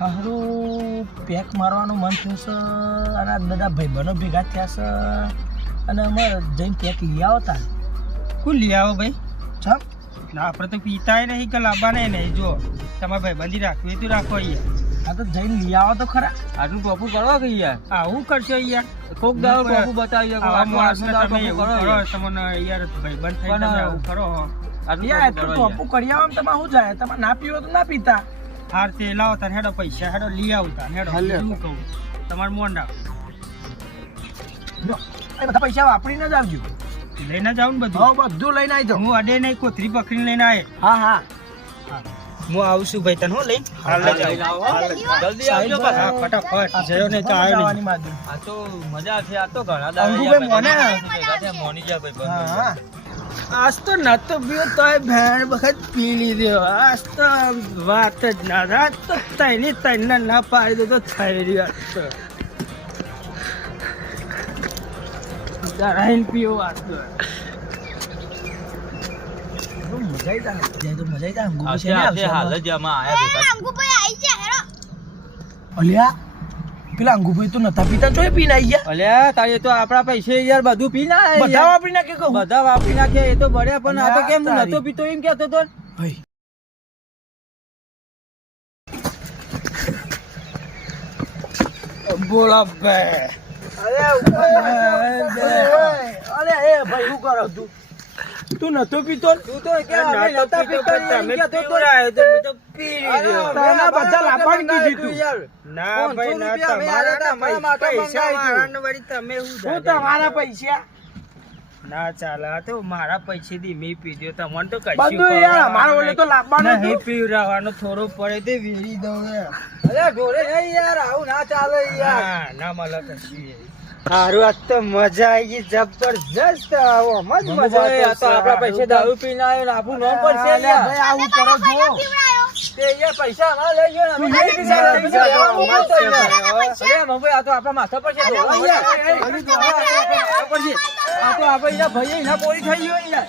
હારું પેક મારવાનું મન થયું છે અને બધા ભાઈબંધો ભેગા થયા છે અને અમે જઈને પેક લઈ આવતા. કોણ લઈ આવો ભાઈ? ચમ ના આપણે તો પીતાય નહીં કે લાવવાને નહીં. જો તમારે ભાઈબંધી રાખવી તો રાખો અહીંયા. આ તો જઈને લઈ આવો તો ખરા. આટલું ટોપું કરવા કે યાર આવું કરશો અહીંયા? કોક દાડો ટોપું બતાવી શકો. આવા માણસને તમે એવું કરો તમને યાર ભાઈબંધ થઈ તમે આવું કરો. યાર એટલું ટોપું કરી આવો તમારે શું જાય? તમારે ના પીવો તો ના પીતા. હાર તે લાવો તાર હેડો પૈસા હેડો લઈ આવતા હેડો. શું કહું તમારે મોંડા એ બધા પૈસા વાપરીને જ આવજો. લઈને જાવ ને બધું. હા બધું લઈને આવી જાઓ. હું અડે નહીં કોથરી પકડીને લઈને આવે. હા હા હું આવું છું ભાઈ તને હું લઈ જલ્દી આવજો હા ફટાફટ જયો નહીં તો આવ્યો નહીં. આ તો મજા છે. આ તો ઘણા અંગુભાઈ મોને. મોની ગયા ભાઈ હા હા આજ તો નતો પીવો તોય ભેણ વખત પી લીધો. આજ તો વાત જ ના રાત તો તઈને ના પાડી દો તો થઈ રહ્યો. દરાઈને પીવો આજ તો. મજા આવી જાય તો મજા આવી જાય. હાલ જ આમાં આયા ભેગા. અલ્યા પેલા અંગુભાઈ તો નતા પીતા ચોય પીને આવી ગયા. અલ્યા તારે તો આપણા પૈસે યાર બધું પી ના બધા વાપરી નાખે કહું. બધા વાપરી નાખે એ તો બળ્યા પણ આ તો કેમ હું નતો પીતો એમ કેતો તો. ભાઈ બોલા બે અરે એ ભાઈ શું કરો તું નતો પીતો? તું તો કે અમે નતા પીતો તમે એમ કેતો તો. પીવડાયો તો મેં તો પી લીધો. તને બધા લાફાણ કીધી તું. ના ભાઈ ના તમારા પૈસા મારાને વળી તમે શું શું તમારા પૈસા ના ચાલે. આ તો મારા પૈસેથી મેં પીધો. તમને તો બધું યાર અમારો ઓલે તો લાવવાનું નહીં હતું. પીવડાવવાનો થોડો પડે તે વેરી દઉં હે. અલ્યા ઢોરે નહીં યાર આવું ના ચાલે યાર. ના ના મળે કશું. હારું આજ તો મજા આવી ગઈ જબરજસ્ત. આવો મજ મજા ભાઈ, આ તો આપણા પૈસે દારૂ પીને આવ્યો ને આપણું નામ પડશે અલ્યા યાર. ભાઈ આવું કરો જો. તે યાર પૈસા ના લઈ ગયો ને અમે તું કઈ લઈ પૈસા ગયા, લઈ ગયા? પૈસા અમારે તો લઈ યાર. અલ્યા મમ્મી આ તો આપણા માથા પર છે. તો યાર. અમે તો આ તો આપણે એના ભાઈ એના પોરી થઈ ગયો યાર.